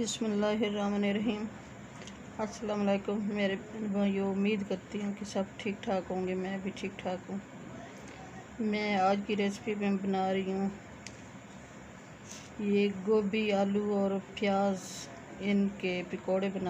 बिस्मिल्लाहिर्रहमानिर्रहीम। अस्सलाम वालेकुम मेरे भाइयों। उम्मीद करती हूँ कि सब ठीक ठाक होंगे। मैं भी ठीक ठाक हूँ। मैं आज की रेसिपी में बना रही हूँ ये गोभी, आलू और प्याज इनके पकौड़े बना।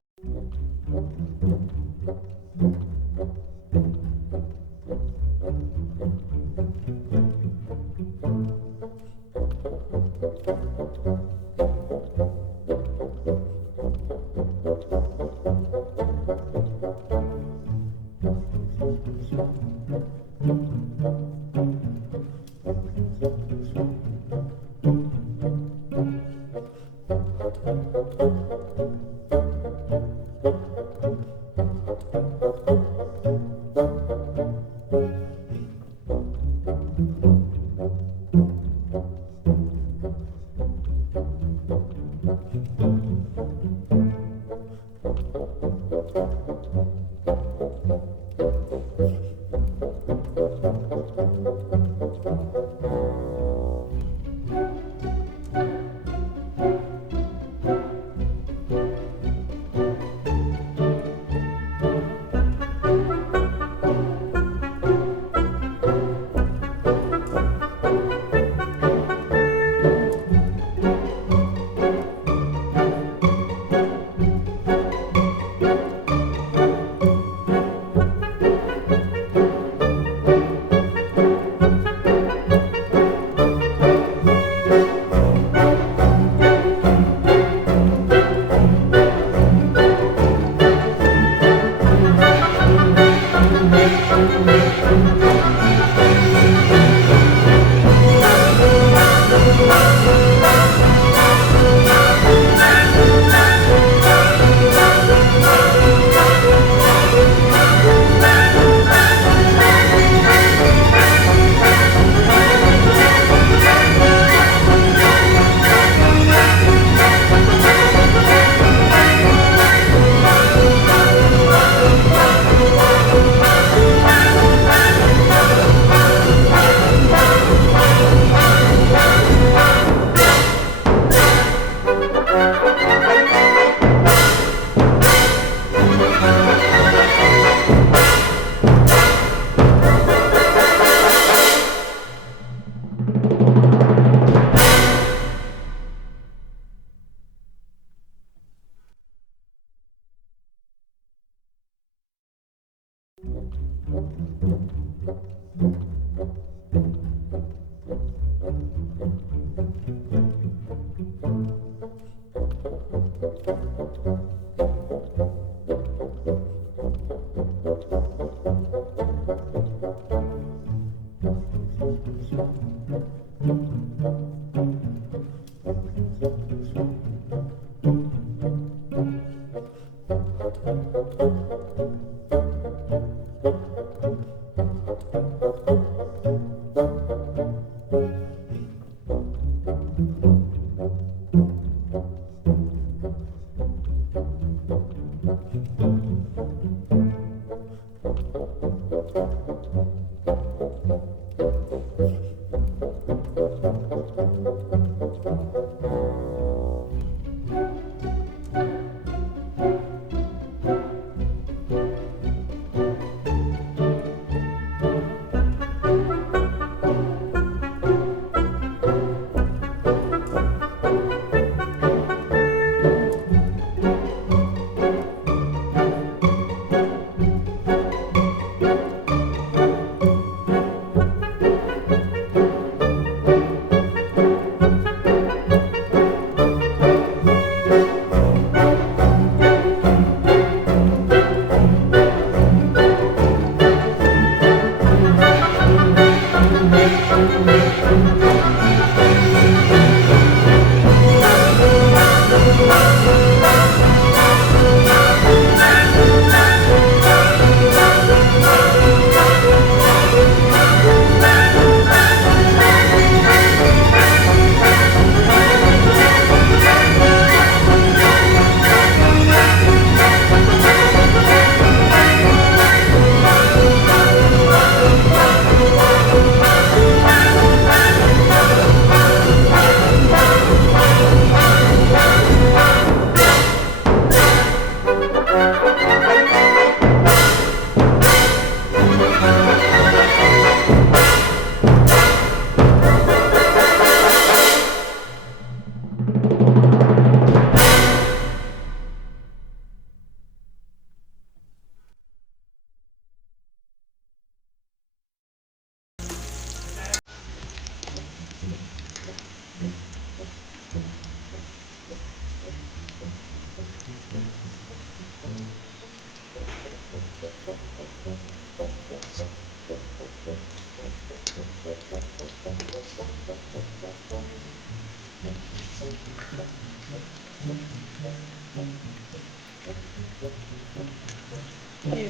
ये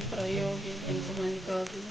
फ्राई हो गई, इनको मैं निकाल दूँ।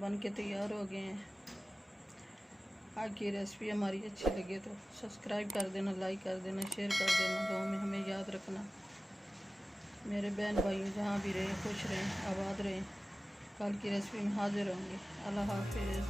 बन के तैयार हो गए हैं। आज की रेसिपी हमारी अच्छी लगे तो सब्सक्राइब कर देना, लाइक कर देना, शेयर कर देना। दुआ में हमें याद रखना। मेरे बहन भाइयों जहाँ भी रहें खुश रहें, आबाद रहें। कल की रेसिपी में हाजिर होंगे। अल्लाह हाफिज़।